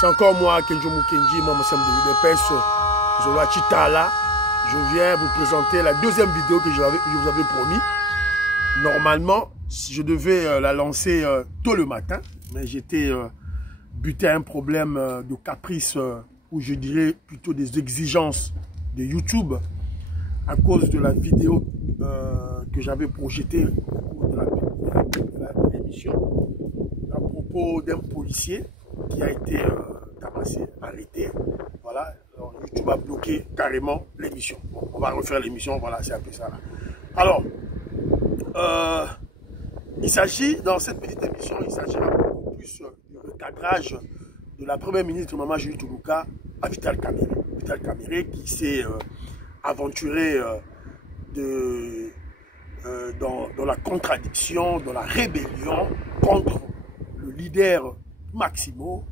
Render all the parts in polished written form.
C'est encore moi, Kenjo Mukenji, membre de l'UDPS, Zola Chitala. Je viens vous présenter la deuxième vidéo que je vous avais promis. Normalement, je devais la lancer tôt le matin, mais j'étais buté à un problème de caprice, ou je dirais plutôt des exigences de YouTube, à cause de la vidéo que j'avais projetée au cours de l'émission, à propos d'un policier qui a été tabassé, arrêté. Voilà, alors, YouTube a bloqué carrément l'émission. Bon, on va refaire l'émission, voilà, c'est un peu ça là. Alors, il s'agit, dans cette petite émission, il s'agira beaucoup plus du recadrage de la première ministre Maman Julie Toulouka à Vital Kamerhe. Vital Kamerhe qui s'est aventuré dans la contradiction, dans la rébellion contre le leader Maximo,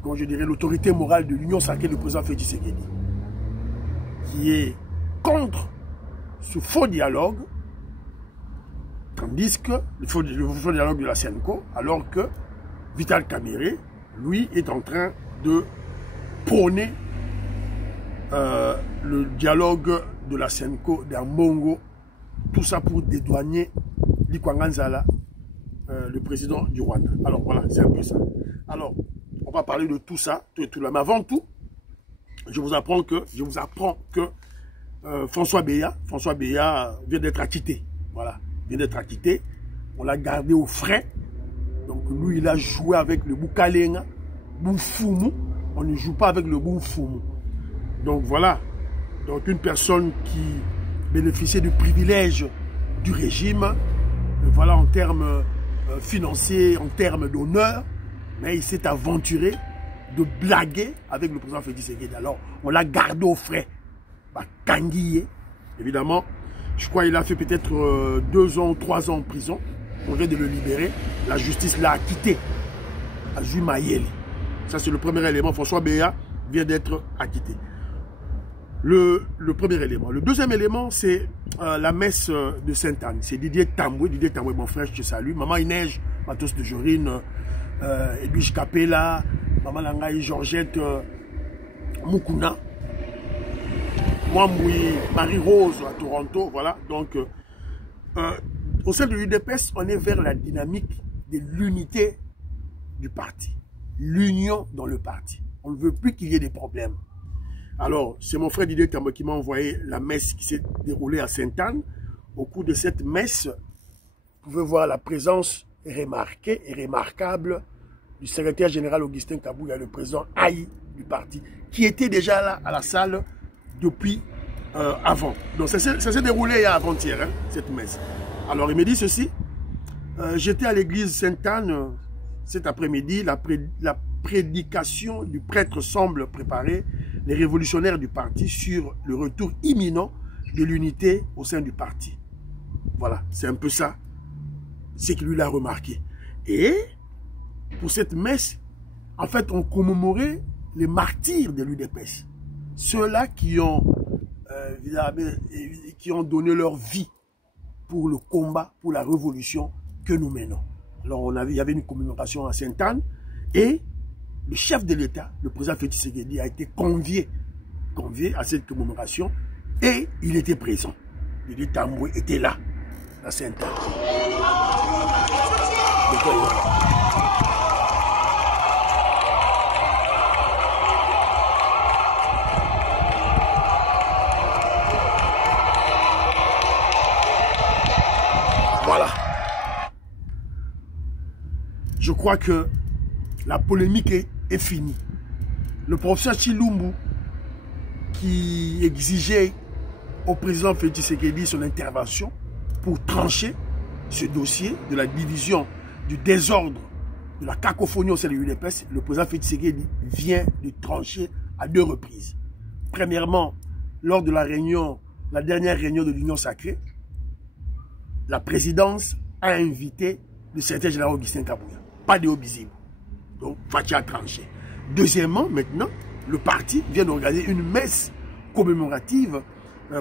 comment je dirais, l'autorité morale de l'Union sacrée, le président Félix Tshisekedi, qui est contre ce faux dialogue, tandis que le faux dialogue de la SENCO, alors que Vital Kamerhe, lui, est en train de prôner le dialogue de la SENCO d'Ambongo, tout ça pour dédouaner Likwanganzala, le président du Rwanda. Alors voilà, c'est un peu ça. Alors, on va parler de tout ça, tout là. Mais avant tout, je vous apprends que François Beya vient d'être acquitté. Voilà, vient d'être acquitté. On l'a gardé au frais. Donc lui, il a joué avec le Boukalenga, Boufoumou. On ne joue pas avec le Boufoumou. Donc voilà. Donc une personne qui bénéficiait du privilège du régime, voilà, en termes financiers, en termes d'honneur, mais il s'est aventuré de blaguer avec le président Félix Tshisekedi. Alors, on l'a gardé au frais. Kanguié, évidemment. Je crois qu'il a fait peut-être 2 ans ou 3 ans en prison. On vient de le libérer. La justice l'a acquitté. Azui Mayele. Ça, c'est le premier élément. François Beya vient d'être acquitté. Le premier élément. Le deuxième élément, c'est la messe de Sainte-Anne. C'est Didier Tamboué. Didier Tamboué, mon frère, je te salue. Maman Inej, Matos de Jorine, Edwige Capella, Maman Langaï, Georgette Mukuna, Mwamboui, Marie-Rose à Toronto. Voilà. Donc, au sein de l'UDPS, on est vers la dynamique de l'unité du parti. L'union dans le parti. On ne veut plus qu'il y ait des problèmes. Alors, c'est mon frère Didier Tamboué qui m'a envoyé la messe qui s'est déroulée à Sainte-Anne. Au cours de cette messe, vous pouvez voir la présence remarquée et remarquable du secrétaire général Augustin Kabouya, le président Haï du parti, qui était déjà là à la salle depuis avant. Donc, ça s'est déroulé il y a avant-hier, hein, cette messe. Alors, il me dit ceci. J'étais à l'église Sainte-Anne cet après-midi. La prédication du prêtre semble préparer les révolutionnaires du parti sur le retour imminent de l'unité au sein du parti. Voilà, c'est un peu ça, c'est qu'il lui l'a remarqué. Et pour cette messe, en fait, on commémorait les martyrs de l'UDPS. Ceux-là qui ont donné leur vie pour le combat, pour la révolution que nous menons. Alors, il y avait une commémoration à Sainte-Anne et le chef de l'État, le président Félix Tshisekedi, a été convié à cette commémoration et il était présent. Didier Tamboué était là, à Sainte-Anne. Voilà. Je crois que la polémique est finie. Le professeur Chilumbu, qui exigeait au président Félix Tshisekedi son intervention pour trancher ce dossier de la division, du désordre, de la cacophonie au sein de l'UDPS, le président Félix Tshisekedi vient de trancher à 2 reprises. Premièrement, lors de la dernière réunion de l'Union sacrée, la présidence a invité le secrétaire général Augustin Kabouya. Pas de haut visible. Donc, Fatih a tranché. Deuxièmement, maintenant, le parti vient d'organiser une messe commémorative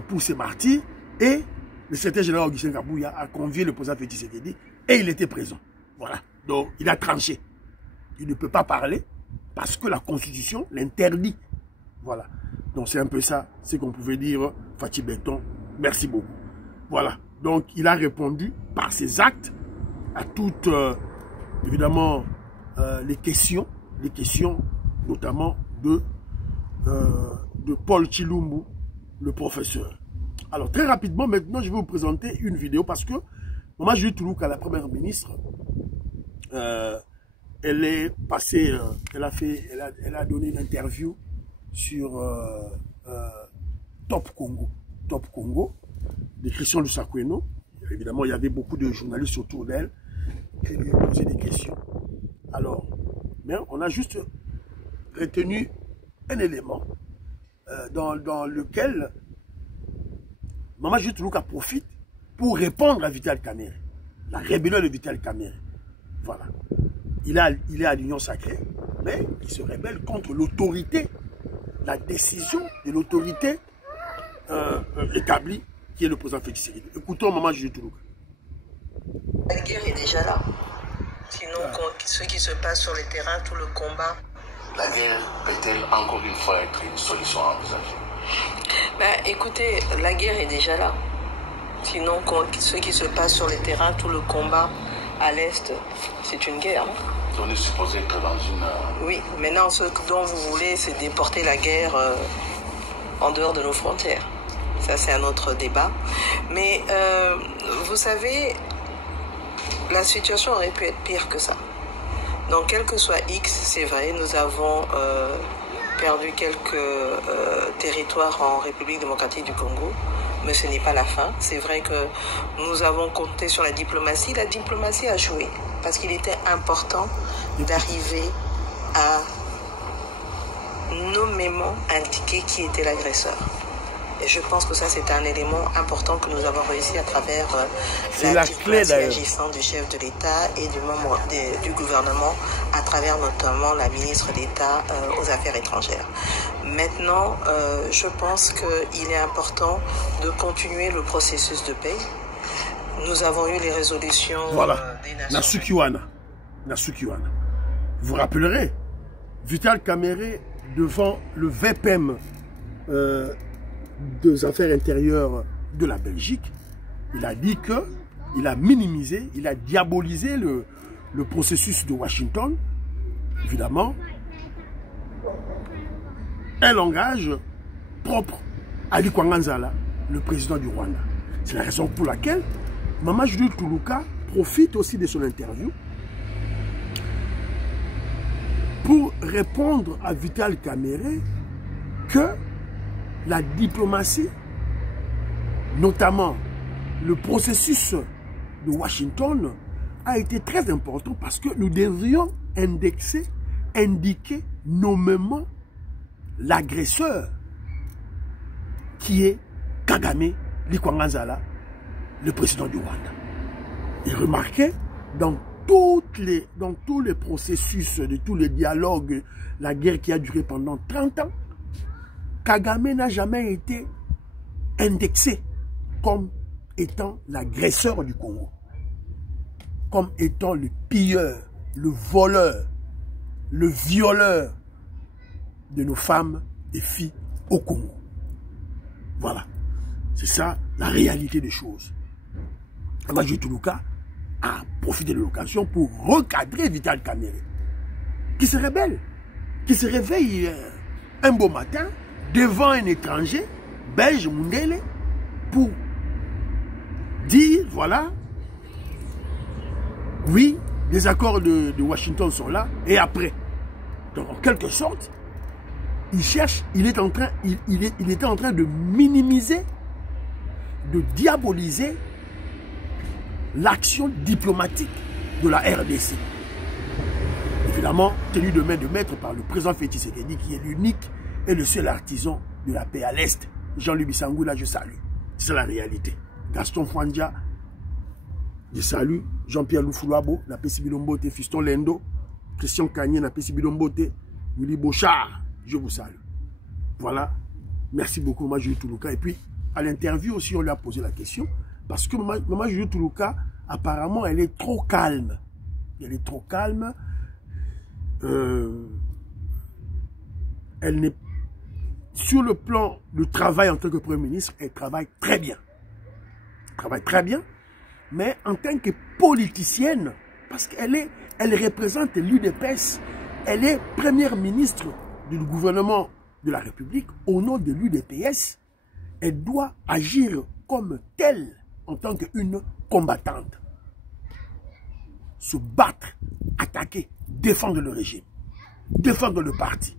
pour ces martyrs et le secrétaire général Augustin Kabouya a convié le président Félix Tshisekedi et il était présent. Voilà. Donc, il a tranché. Il ne peut pas parler parce que la Constitution l'interdit. Voilà. Donc c'est un peu ça, ce qu'on pouvait dire, Fathi Benton. Merci beaucoup. Voilà. Donc il a répondu par ses actes à toutes, évidemment, les questions notamment de Paul Tshilumbu, le professeur. Alors très rapidement, maintenant, je vais vous présenter une vidéo parce que Maman Julie Toulouka, la première ministre, elle est passée, elle a donné une interview sur Top Congo, de Christian Lusakweno. Évidemment, il y avait beaucoup de journalistes autour d'elle qui lui ont posé des questions. Alors, mais on a juste retenu un élément dans lequel Maman Julie Toulouka profite pour répondre à Vital Kamerhe, la rébellion de Vital Kamerhe. Voilà. Il est à l'Union sacrée, mais il se rébelle contre l'autorité, la décision de l'autorité établie, qui est le président Félix Tshisekedi. Écoutons Maman Julie Toulouka. La guerre est déjà là. Sinon, ce qui se passe sur le terrain, tout le combat. La guerre peut-elle encore une fois être une solution à envisager? Ben, écoutez, la guerre est déjà là. Sinon, ce qui se passe sur le terrain, tout le combat à l'Est, c'est une guerre. On est supposé être dans une... Oui, maintenant, ce dont vous voulez, c'est déporter la guerre en dehors de nos frontières. Ça, c'est un autre débat. Mais, vous savez, la situation aurait pu être pire que ça. Donc, quel que soit X, c'est vrai, nous avons perdu quelques territoires en République démocratique du Congo. Mais ce n'est pas la fin. C'est vrai que nous avons compté sur la diplomatie. La diplomatie a joué parce qu'il était important d'arriver à nommément indiquer qui était l'agresseur. Et je pense que ça, c'est un élément important que nous avons réussi à travers la diplomatie agissante du chef de l'État et du gouvernement, à travers notamment la ministre d'État aux Affaires étrangères. Maintenant, je pense qu'il est important de continuer le processus de paix. Nous avons eu les résolutions des Nations Unies. Nasukiwana. Vous vous rappellerez, Vital Kamerhe, devant le VPM des affaires intérieures de la Belgique, il a dit qu'il a minimisé, il a diabolisé le processus de Washington. Évidemment, un langage propre à Ali Kwanganzala, le président du Rwanda. C'est la raison pour laquelle Maman Julie Toulouka profite aussi de son interview pour répondre à Vital Kamerhe que la diplomatie, notamment le processus de Washington, a été très important parce que nous devrions indiquer nommément l'agresseur qui est Kagame Likwanganzala, le président du Rwanda. Et remarquez, dans tous les processus, de tous les dialogues, la guerre qui a duré pendant 30 ans, Kagame n'a jamais été indexé comme étant l'agresseur du Congo, comme étant le pilleur, le voleur, le violeur de nos femmes et filles au Congo. Voilà. C'est ça la réalité des choses. Maman Julie Toulouka a profité de l'occasion pour recadrer Vital Kamerhe, qui se rebelle, qui se réveille un beau matin devant un étranger, belge, Mundele, pour dire, voilà, oui, les accords de Washington sont là, et après. Donc, en quelque sorte, il était en train de minimiser, de diaboliser l'action diplomatique de la RDC. Évidemment, tenu de main de maître par le président Félix Tshisekedi, qui est l'unique et le seul artisan de la paix à l'Est. Jean-Louis Bissangou, là, je salue. C'est la réalité. Gaston Fwandja, je salue. Jean-Pierre Loufoulouabo, la paix Sibilombote, Fiston Lendo, Christian Kanye, la paix Sibilombote, Willy Bochard, je vous salue. Voilà. Merci beaucoup, Maman Julie Toulouka. Et puis, à l'interview aussi, on lui a posé la question. Parce que Maman Julie Toulouka, apparemment, elle est trop calme. Elle est trop calme. elle n'est sur le plan du travail en tant que Premier ministre, elle travaille très bien. Elle travaille très bien, mais en tant que politicienne, parce qu'elle représente l'UDPS, elle est première ministre du gouvernement de la République au nom de l'UDPS, elle doit agir comme telle en tant qu'une combattante. Se battre, attaquer, défendre le régime, défendre le parti.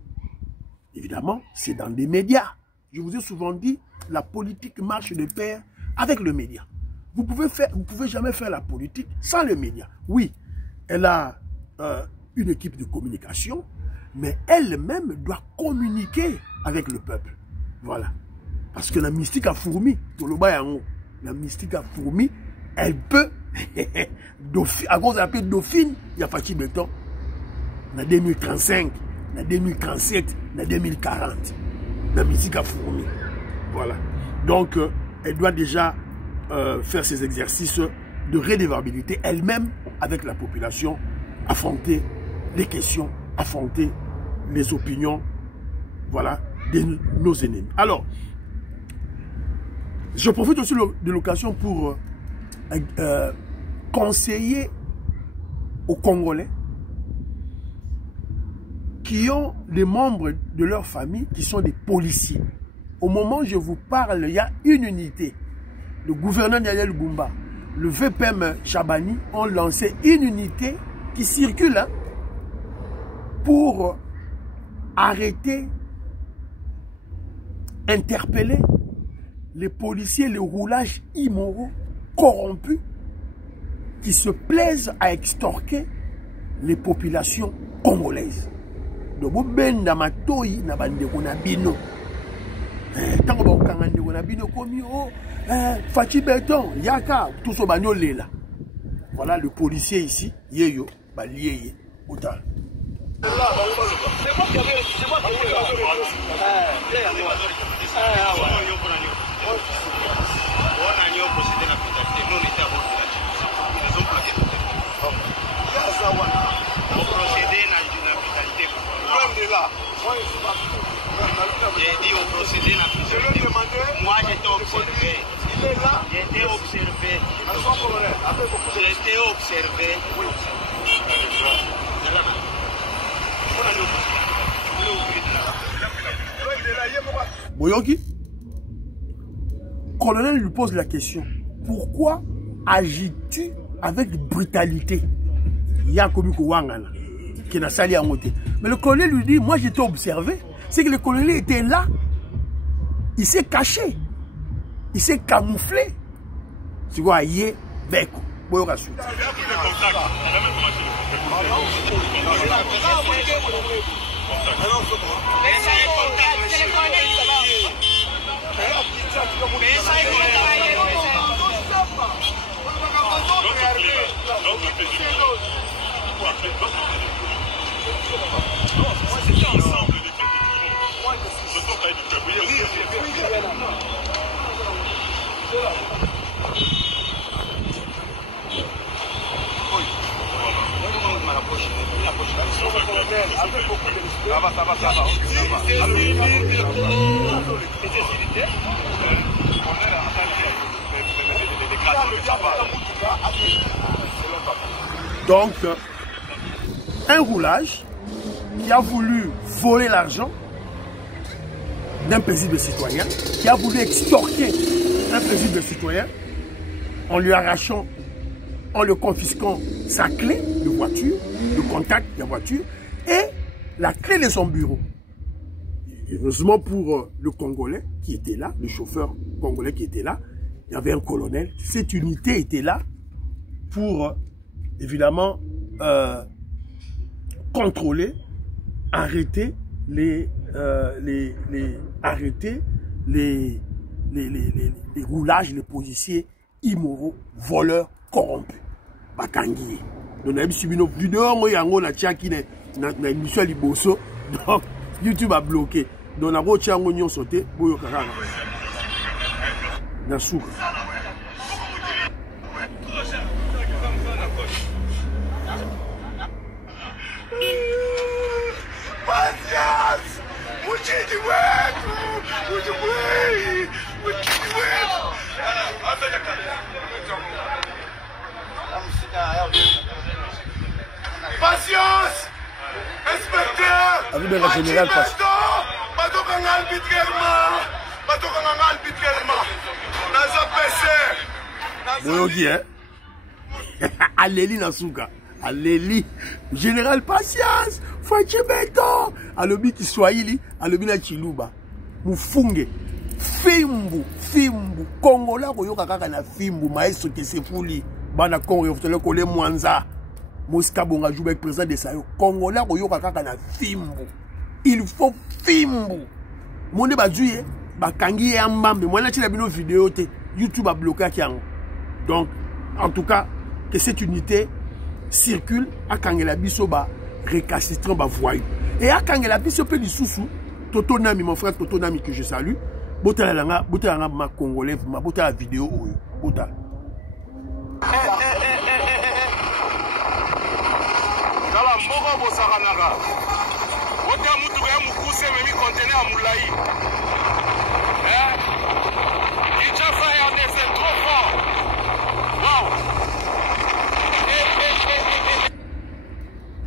Évidemment, c'est dans des médias. Je vous ai souvent dit, la politique marche de pair avec le média. Vous pouvez jamais faire la politique sans les médias. Oui, elle a une équipe de communication, mais elle-même doit communiquer avec le peuple. Voilà. Parce que la mystique a fourmi. La mystique a fourmi, elle peut, à cause de la dauphine, il y a Fachi Béton, en 2035, en 2037, en 2040. La mystique a fourmi. Voilà. Donc, elle doit déjà faire ses exercices de redevabilité elle-même avec la population, affronter les questions, affronter les opinions, voilà, de nos ennemis. Alors, je profite aussi de l'occasion pour conseiller aux Congolais qui ont des membres de leur famille qui sont des policiers. Au moment où je vous parle, il y a une unité. Le gouverneur Daniel Bumba, le VPM Chabani ont lancé une unité qui circule pour arrêter, interpeller les policiers, les roulages immoraux, corrompus, qui se plaisent à extorquer les populations congolaises. Donc, vous ben dans ma toyi, na bande kona bino. Tant que vous kangande kona bino komi oh, Fachi Béton, yaka, tout ce bagno là. Voilà le policier ici, yeyo, baliye, autant. C'est moi qui avais j'ai dit au procédé la fiscalité. Moi j'étais observé. J'étais observé. J'étais observé. Boyoki, colonel lui pose la question. Pourquoi agis-tu avec brutalité? Yakomiko Wangana, qui n'a sali à monter. Mais le colonel lui dit, moi j'étais observé. C'est que le colonel était là. Il s'est caché. Il s'est camouflé. C'est quoi, yé, beko. Boyoka suite. Donc, un roulage qui a voulu voler l'argent d'un paisible citoyen, qui a voulu extorquer un paisible citoyen en lui arrachant, en le confisquant sa clé de voiture, le contact de la voiture et la clé de son bureau. Heureusement pour le Congolais qui était là, le chauffeur congolais qui était là, il y avait un colonel. Cette unité était là pour, évidemment, contrôler, arrêter les roulages, les policiers immoraux, voleurs, corrompus. Bakangi. Donc, on a vu une vidéo, on a na émission Liboso, donc YouTube a bloqué. Donc, on a vu un on sauté, boyo kakana. Na souk. Patience! Inspecteur! Avec le général passe. Boyogi, hein? Aleli Nasuka. Aleli. Général Patience. Fachibeto. Alobi Kiswahili. Alobi na Chiluba. Mufunge. Fimbu. Fimbu. Kongola koyoka kaka na fimbu. Maestro Kesefuli. Bana Kongo. Yofutele kole Mwanza. Mosca Bonga joue avec président de Sayo. Kongola koyoka kaka na fimbu. Il faut fimbu. Monde bazuye. Bakangi ya mbambe. Mwana chila bino vidéo te. YouTube a bloqué Kiango. Donc, en tout cas, que cette unité circule à Kangela Bisoba, récalcitrant ba voyou. Et à Kangela Bisoba du Soussou, Toto Nami, mon frère Toto Nami que je salue, Bota la ma congolais, ma bota la vidéo, Bota.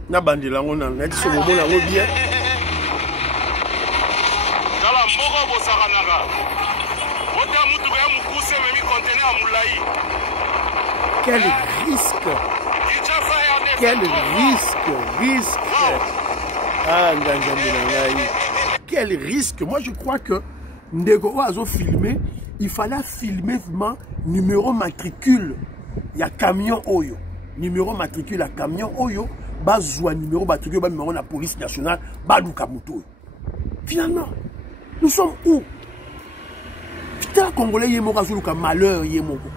Na bandi lango na dit so momo lango bien. Kala moko bosakanaka. Ota mutu ya mukuse memi conteneur ya mulai. Quel risque. Quel risque. Ah, quel risque. Moi je crois que Ndego Oazo filmé, il fallait filmer vraiment numéro matricule. Il y a camion Oyo. Numéro matricule à camion Oyo. Bazouan numéro matricule, numéro de la police nationale, Badouka Moutou. Finalement, nous sommes où? Putain, Congolais, yé moko azuluka malheur, yé moko.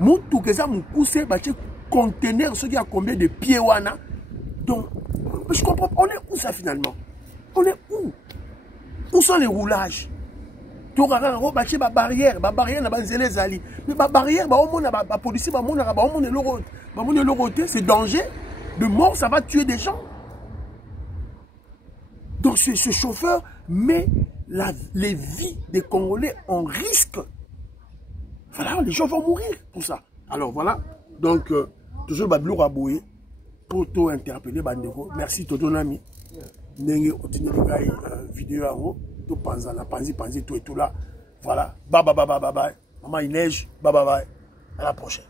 Moutou, que ça m'a poussé, bah, conteneur, ce qui a combien de pieds, wana. Donc, je comprends, on est où ça finalement? On est où? Où sont les roulages? Tu as ma barrière, ma barrière, mais ma barrière, ma police, c'est danger. De mort, ça va tuer des gens. Donc ce chauffeur met les vies des Congolais en risque. Voilà, les gens vont mourir pour ça. Alors voilà, donc toujours Bablou Raboué pour tout interpeller Bandeko. Merci Toto Nami. Nenge otini vidéo en haut. Tout panza la panzi tout et tout là. Voilà. Bye bye bye bye bye bye. Maman il neige. Bye bye bye. À la prochaine.